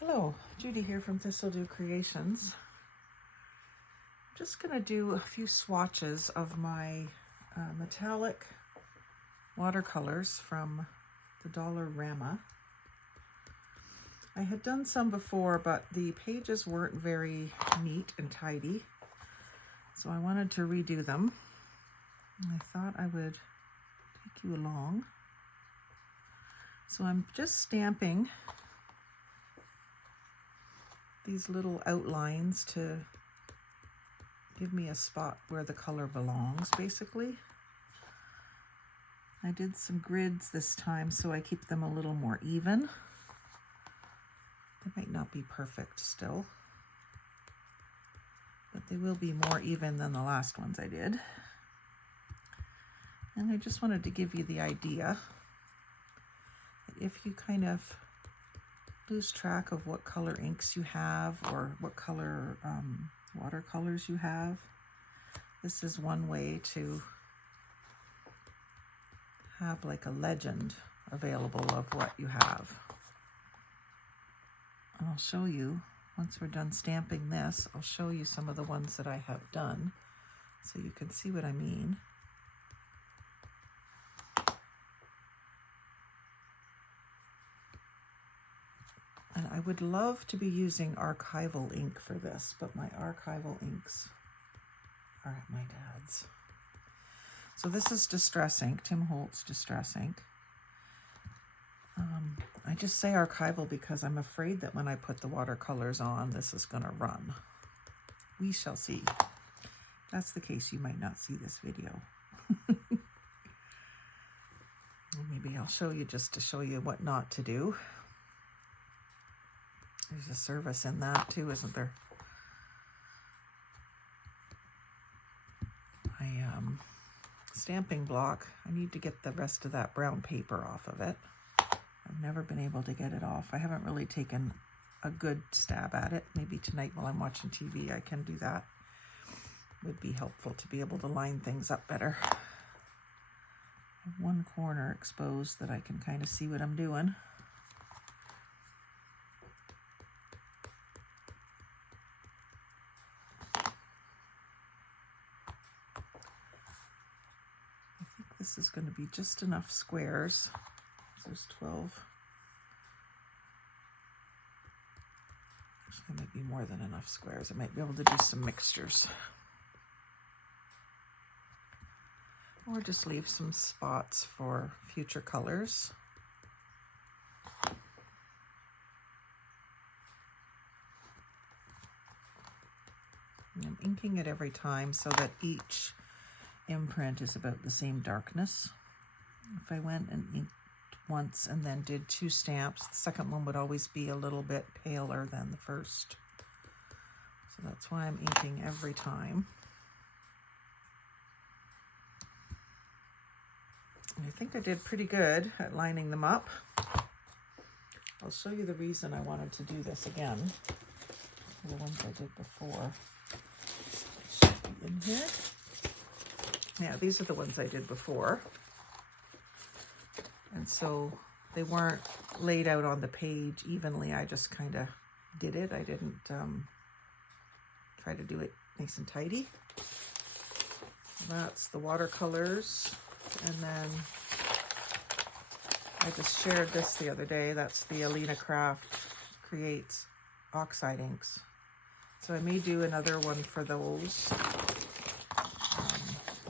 Hello, Judy here from Thistledew Creations. I'm just going to do a few swatches of my metallic watercolors from the Dollarama. I had done some before, but the pages weren't very neat and tidy, so I wanted to redo them. And I thought I would take you along. So I'm just stamping these little outlines to give me a spot where the color belongs, basically. I did some grids this time so I keep them a little more even. They might not be perfect still, but they will be more even than the last ones I did. And I just wanted to give you the idea that if you kind of lose track of what color inks you have or what color watercolors you have, this is one way to have like a legend available of what you have. And I'll show you, once we're done stamping this, I'll show you some of the ones that I have done so you can see what I mean. And I would love to be using archival ink for this, but my archival inks are at my dad's. So this is Distress Ink, Tim Holtz Distress Ink. I just say archival because I'm afraid that when I put the watercolors on, this is going to run. We shall see. If that's the case, you might not see this video. Maybe I'll show you just to show you what not to do. There's a service in that too, isn't there? My stamping block, I need to get the rest of that brown paper off of it. I've never been able to get it off. I haven't really taken a good stab at it. Maybe tonight while I'm watching TV I can do that. Would be helpful to be able to line things up better. I have one corner exposed that I can kind of see what I'm doing. This is going to be just enough squares. There's 12. Actually, might be more than enough squares. I might be able to do some mixtures. Or just leave some spots for future colors. And I'm inking it every time so that each imprint is about the same darkness. If I went and inked once and then did two stamps, the second one would always be a little bit paler than the first. So that's why I'm inking every time. And I think I did pretty good at lining them up. I'll show you the reason I wanted to do this again. The ones I did before should be in here. Yeah, these are the ones I did before. And so they weren't laid out on the page evenly. I just kind of did it. I didn't try to do it nice and tidy. That's the watercolors. And then I just shared this the other day. That's the Alina Craft Creates Oxide Inks. So I may do another one for those.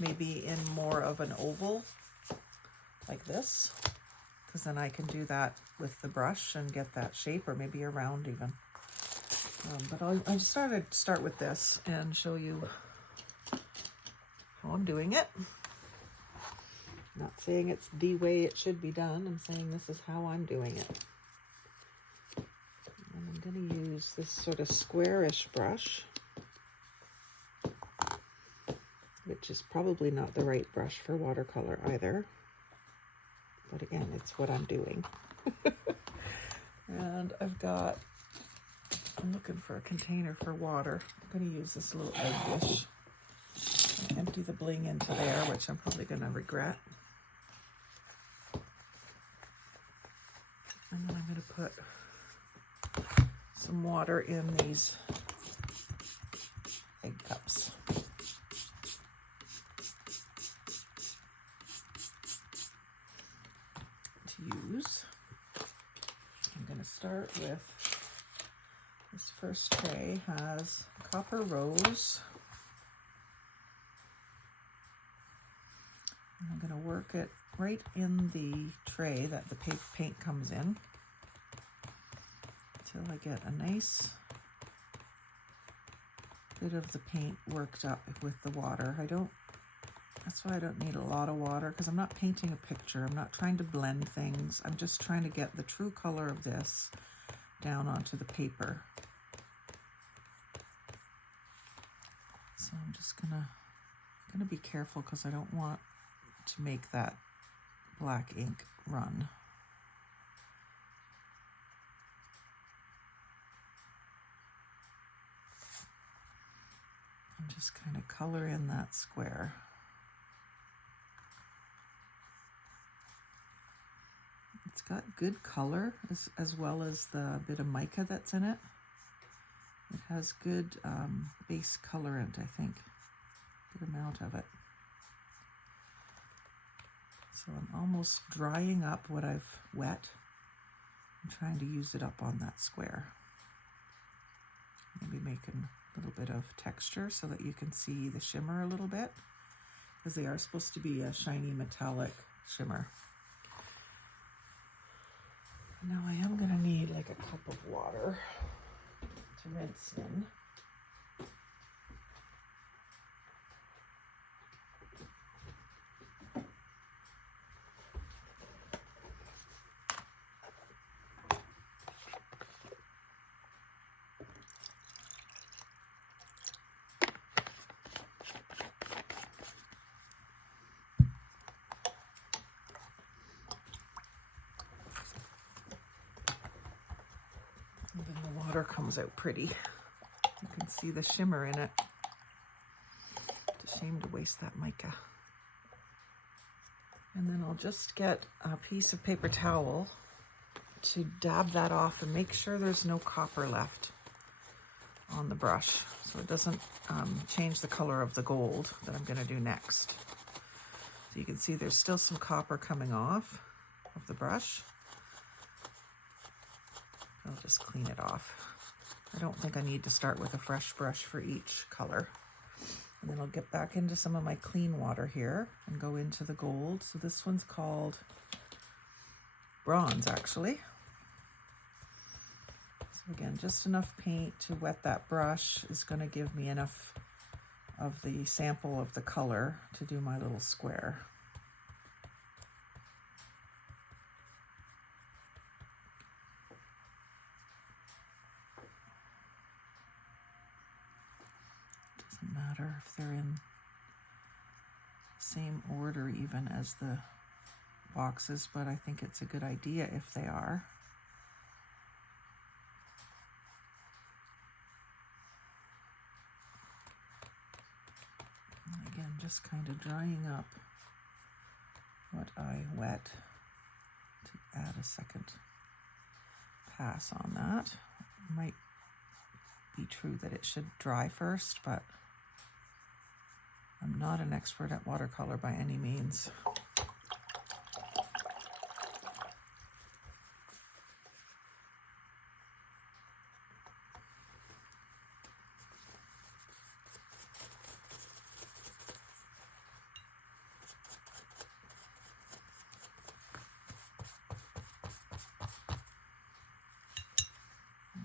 Maybe in more of an oval like this, because then I can do that with the brush and get that shape, or maybe a round even. But I start with this and show you how I'm doing it. Not saying it's the way it should be done. I'm saying this is how I'm doing it. And I'm going to use this sort of squarish brush, which is probably not the right brush for watercolor either. But again, it's what I'm doing. And I'm looking for a container for water. I'm going to use this little egg dish. Empty the bling into there, which I'm probably going to regret. And then I'm going to put some water in these egg cups. To use. I'm going to start with, this first tray has copper rose. And I'm going to work it right in the tray that the paint comes in until I get a nice bit of the paint worked up with the water. That's why I don't need a lot of water, because I'm not painting a picture. I'm not trying to blend things. I'm just trying to get the true color of this down onto the paper. So I'm just gonna be careful because I don't want to make that black ink run. And just kind of color in that square. It's got good color as well as the bit of mica that's in it. It has good base colorant, I think. Good amount of it. So I'm almost drying up what I've wet. I'm trying to use it up on that square. Maybe making a little bit of texture so that you can see the shimmer a little bit, because they are supposed to be a shiny metallic shimmer. Now I am going to need like a cup of water to rinse in. Even the water comes out pretty. You can see the shimmer in it. It's a shame to waste that mica. And then I'll just get a piece of paper towel to dab that off and make sure there's no copper left on the brush, so it doesn't change the color of the gold that I'm going to do next. So you can see there's still some copper coming off of the brush. I'll just clean it off. I don't think I need to start with a fresh brush for each color. And then I'll get back into some of my clean water here and go into the gold. So this one's called bronze, actually. So again, just enough paint to wet that brush is going to give me enough of the sample of the color to do my little square. Doesn't matter if they're in the same order even as the boxes, but I think it's a good idea if they are. And again, just kind of drying up what I wet to add a second pass on that. It might be true that it should dry first, but I'm not an expert at watercolor by any means.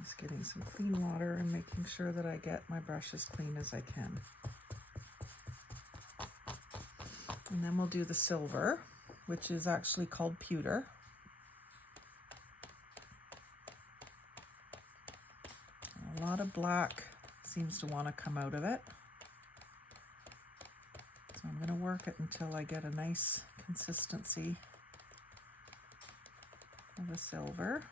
Just getting some clean water and making sure that I get my brush as clean as I can. And then we'll do the silver, which is actually called pewter. A lot of black seems to want to come out of it. So I'm going to work it until I get a nice consistency of a silver.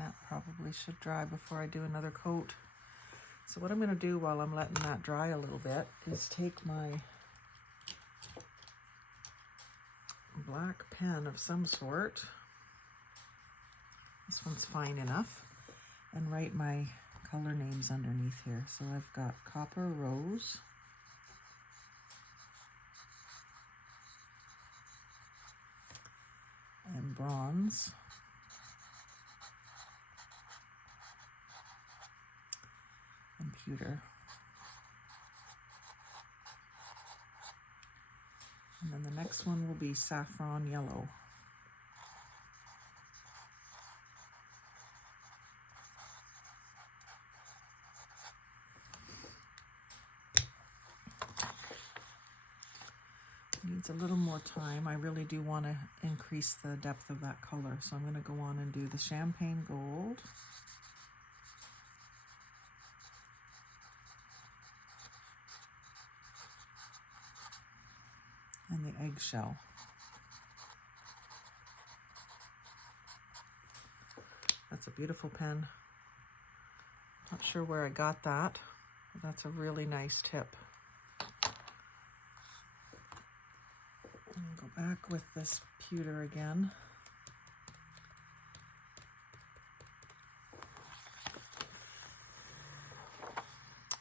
that probably should dry before I do another coat. So what I'm going to do while I'm letting that dry a little bit is take my black pen of some sort. This one's fine enough. And write my color names underneath here. So I've got Copper Rose, and Bronze, and Pewter. And then the next one will be Saffron Yellow. Needs a little more time. I really do want to increase the depth of that color. So I'm going to go on and do the Champagne Gold. And the Eggshell. That's a beautiful pen. Not sure where I got that, but that's a really nice tip. Go back with this pewter again.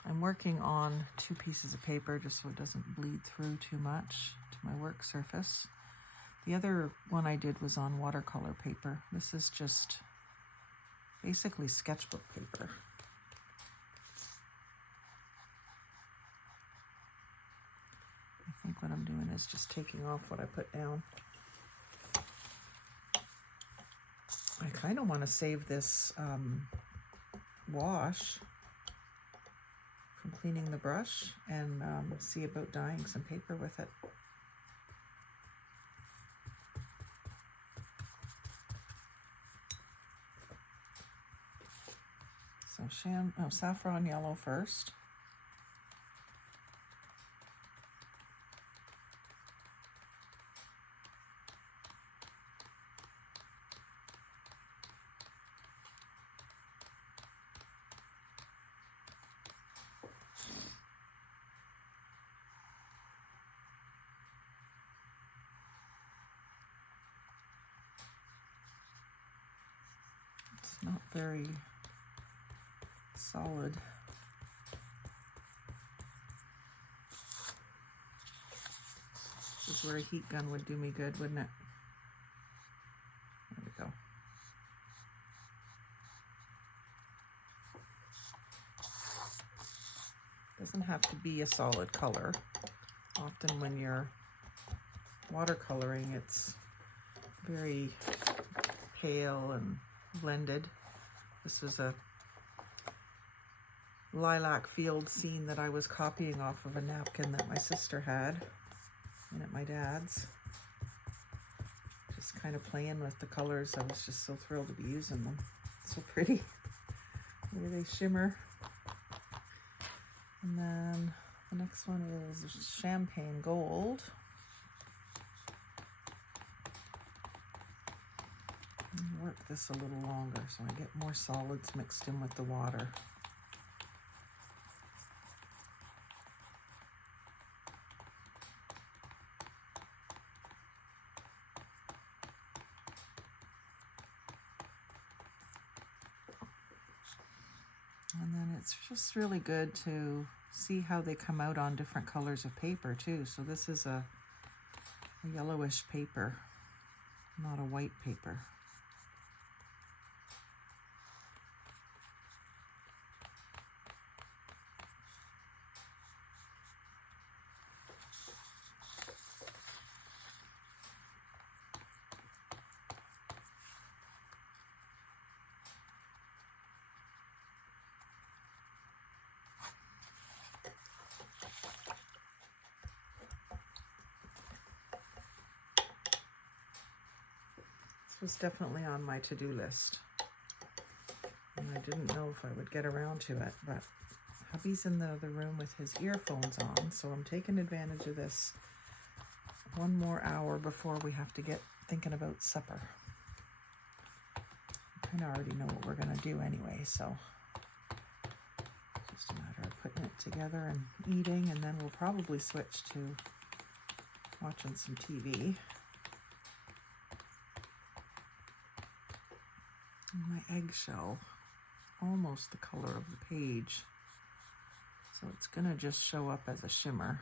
I'm working on 2 pieces of paper just so it doesn't bleed through too much to my work surface. The other one I did was on watercolor paper. This is just basically sketchbook paper. I think what I'm doing is just taking off what I put down. I kind of want to save this wash from cleaning the brush and see about dyeing some paper with it. So Saffron Yellow first. Not very solid. This is where a heat gun would do me good, wouldn't it? There we go. Doesn't have to be a solid color. Often when you're watercoloring, it's very pale and blended. This was a lilac field scene that I was copying off of a napkin that my sister had and at my dad's. Just kind of playing with the colors. I was just so thrilled to be using them. So pretty. The way they shimmer. And then the next one is Champagne Gold. Work this a little longer so I get more solids mixed in with the water. And then it's just really good to see how they come out on different colors of paper too. So this is a yellowish paper, not a white paper. Was definitely on my to-do list, and I didn't know if I would get around to it, but hubby's in the other room with his earphones on, so I'm taking advantage of this one more hour before we have to get thinking about supper. kind of already know what we're going to do anyway, so just a matter of putting it together and eating, and then we'll probably switch to watching some TV. And my eggshell, almost the color of the page, so it's going to just show up as a shimmer.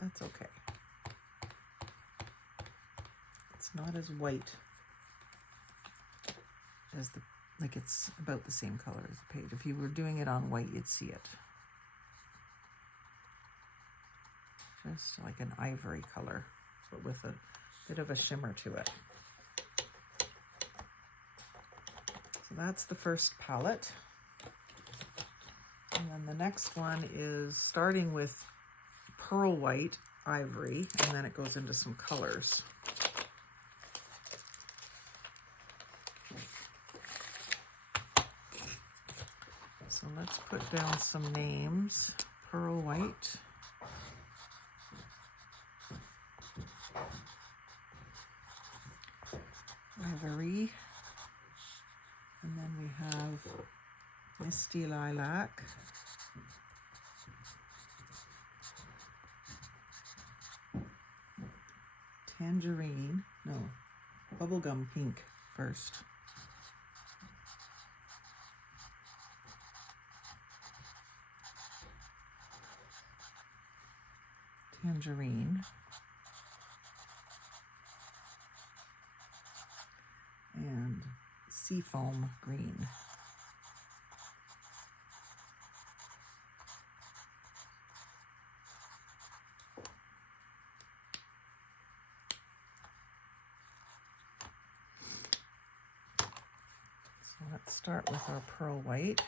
That's okay. It's not as white as the, like it's about the same color as the page. If you were doing it on white, you'd see it. Just like an ivory color, but with a bit of a shimmer to it. So that's the first palette. And then the next one is starting with pearl white ivory, and then it goes into some colors. So let's put down some names. Pearl white. Ivory. And then we have Misty Lilac. Tangerine. No, bubblegum pink first. Tangerine. And seafoam green. So let's start with our pearl white.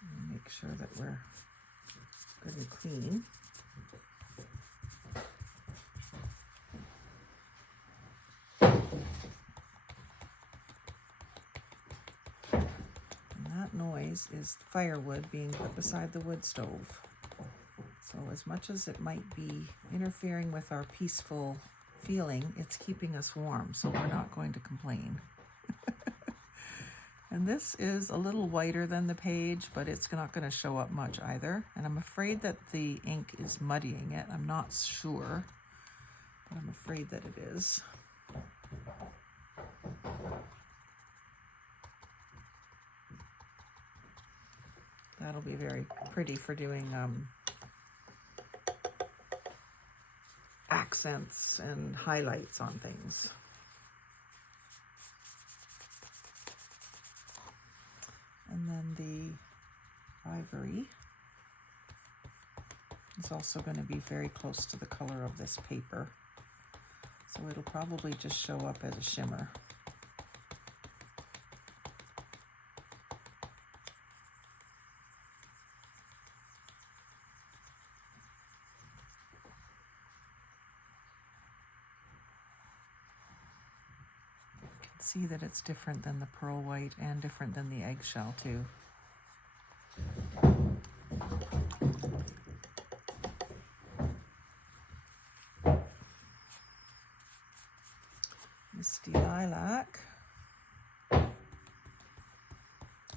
And make sure that we're good and clean. Noise is firewood being put beside the wood stove. So as much as it might be interfering with our peaceful feeling, it's keeping us warm, so we're not going to complain. And this is a little whiter than the page, but it's not going to show up much either. And I'm afraid that the ink is muddying it. I'm not sure, but I'm afraid that it is. That'll be very pretty for doing accents and highlights on things. And then the ivory is also going to be very close to the color of this paper. So it'll probably just show up as a shimmer. See that it's different than the pearl white and different than the eggshell too. Misty Lilac. I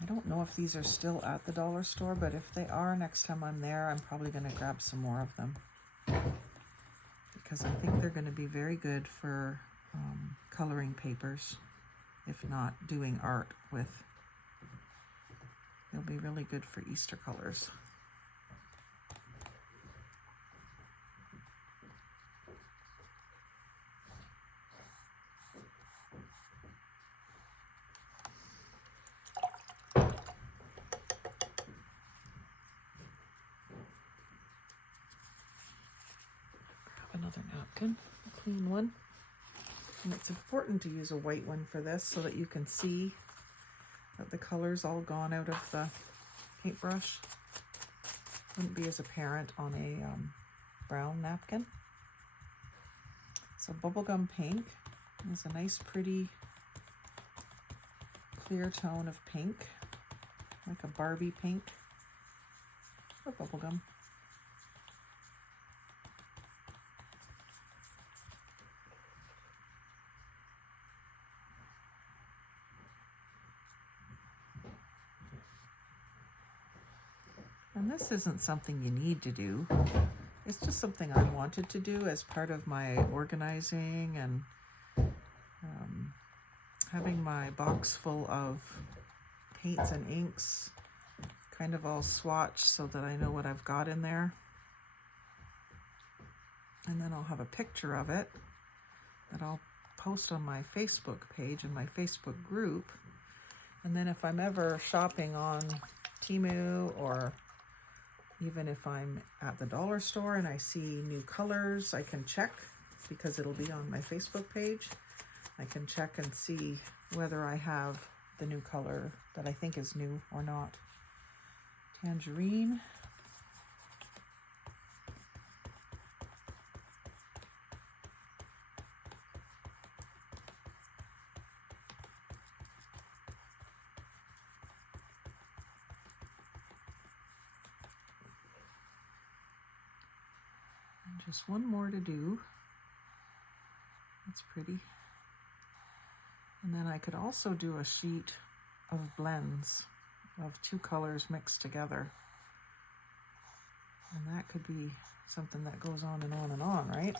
don't know if these are still at the dollar store, but if they are, next time I'm there, I'm probably going to grab some more of them, because I think they're going to be very good for coloring papers. If not doing art with, they'll be really good for Easter colors. Grab another napkin, a clean one. And it's important to use a white one for this so that you can see that the color's all gone out of the paintbrush. Wouldn't be as apparent on a brown napkin. So bubblegum pink is a nice pretty clear tone of pink, like a Barbie pink or bubblegum. this isn't something you need to do. It's just something I wanted to do as part of my organizing and having my box full of paints and inks kind of all swatched so that I know what I've got in there. And then I'll have a picture of it that I'll post on my Facebook page and my Facebook group. And then if I'm ever shopping on Temu, or even if I'm at the dollar store and I see new colors, I can check because it'll be on my Facebook page. I can check and see whether I have the new color that I think is new or not. Tangerine. And just one more to do. That's pretty. And then I could also do a sheet of blends of two colors mixed together. And that could be something that goes on and on and on, right?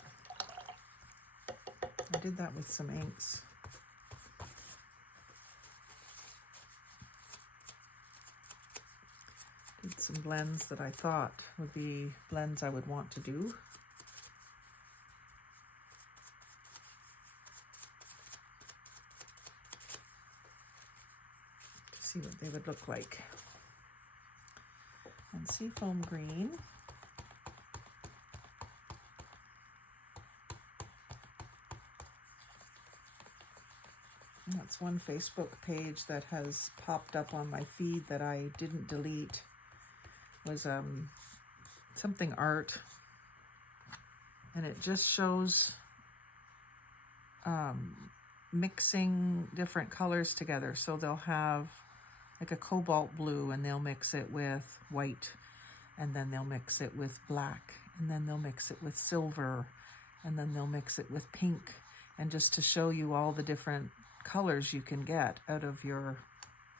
I did that with some inks. Did some blends that I thought would be blends I would want to do. See what they would look like. And seafoam green. And that's one Facebook page that has popped up on my feed that I didn't delete. It was something art, and it just shows mixing different colors together. So they'll have like a cobalt blue and they'll mix it with white, and then they'll mix it with black, and then they'll mix it with silver, and then they'll mix it with pink, and just to show you all the different colors you can get out of your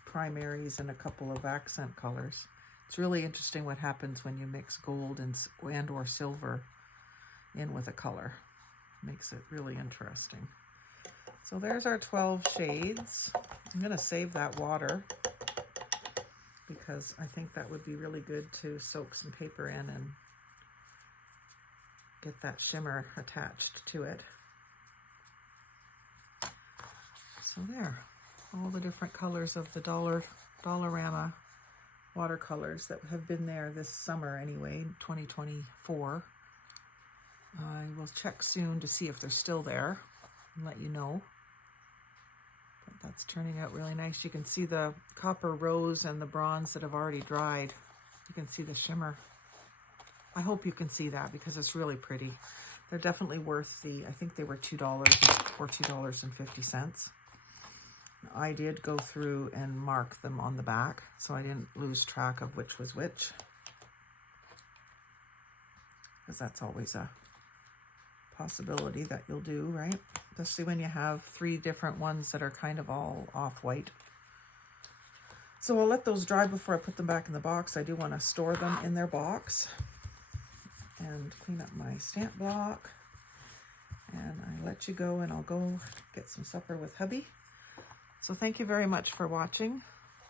primaries and a couple of accent colors. It's really interesting what happens when you mix gold and or silver in with a color. Makes it really interesting. So there's our 12 shades. I'm going to save that water because I think that would be really good to soak some paper in and get that shimmer attached to it. So there, all the different colors of the Dollarama watercolors that have been there this summer anyway, 2024. I will check soon to see if they're still there and let you know. But that's turning out really nice. You can see the copper rose and the bronze that have already dried. You can see the shimmer. I hope you can see that because it's really pretty. They're definitely worth the, I think they were $2 or $2.50. I did go through and mark them on the back, so I didn't lose track of which was which. Because that's always a possibility that you'll do, right? Especially when you have 3 different ones that are kind of all off-white. So I'll let those dry before I put them back in the box. I do want to store them in their box and clean up my stamp block. And I let you go, and I'll go get some supper with hubby. So thank you very much for watching.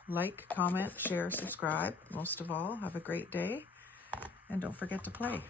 Like, comment, share, subscribe. Most of all, have a great day. And don't forget to play.